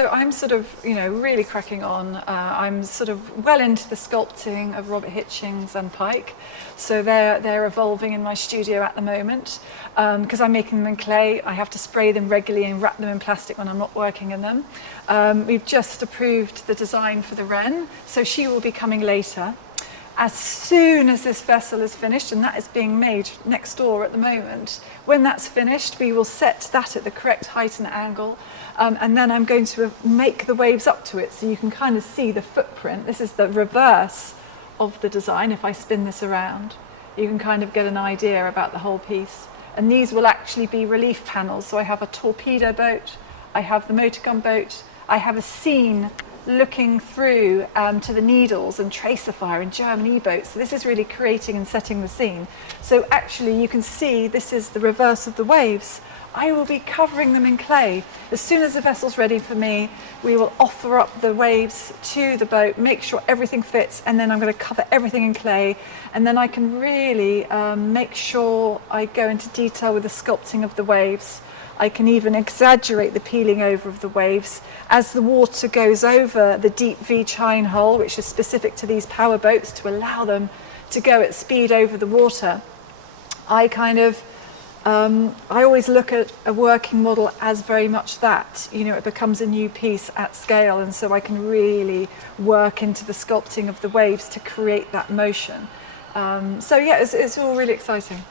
So I'm sort of, really cracking on. I'm sort of well into the sculpting of Robert Hitchings and Pike. So they're evolving in my studio at the moment. Because I'm making them in clay, I have to spray them regularly and wrap them in plastic when I'm not working in them. We've just approved the design for the Wren, so she will be coming later. As soon as this vessel is finished, and that is being made next door at the moment, when that's finished, we will set that at the correct height and angle. And then I'm going to make the waves up to it, so you can kind of see the footprint. This is the reverse of the design. If I spin this around, you can kind of get an idea about the whole piece. And these will actually be relief panels. So I have a torpedo boat, I have the motor gun boat, I have a scene looking through to the Needles and Tracer Fire and German E-boats. So this is really creating and setting the scene. So actually you can see this is the reverse of the waves. I will be covering them in clay. As soon as the vessel's ready for me, we will offer up the waves to the boat, make sure everything fits, and then I'm going to cover everything in clay. And then I can really make sure I go into detail with the sculpting of the waves. I can even exaggerate the peeling over of the waves. As the water goes over the deep V chine hull, which is specific to these power boats to allow them to go at speed over the water, I always look at a working model as very much that, it becomes a new piece at scale, and so I can really work into the sculpting of the waves to create that motion. So yeah, it's all really exciting.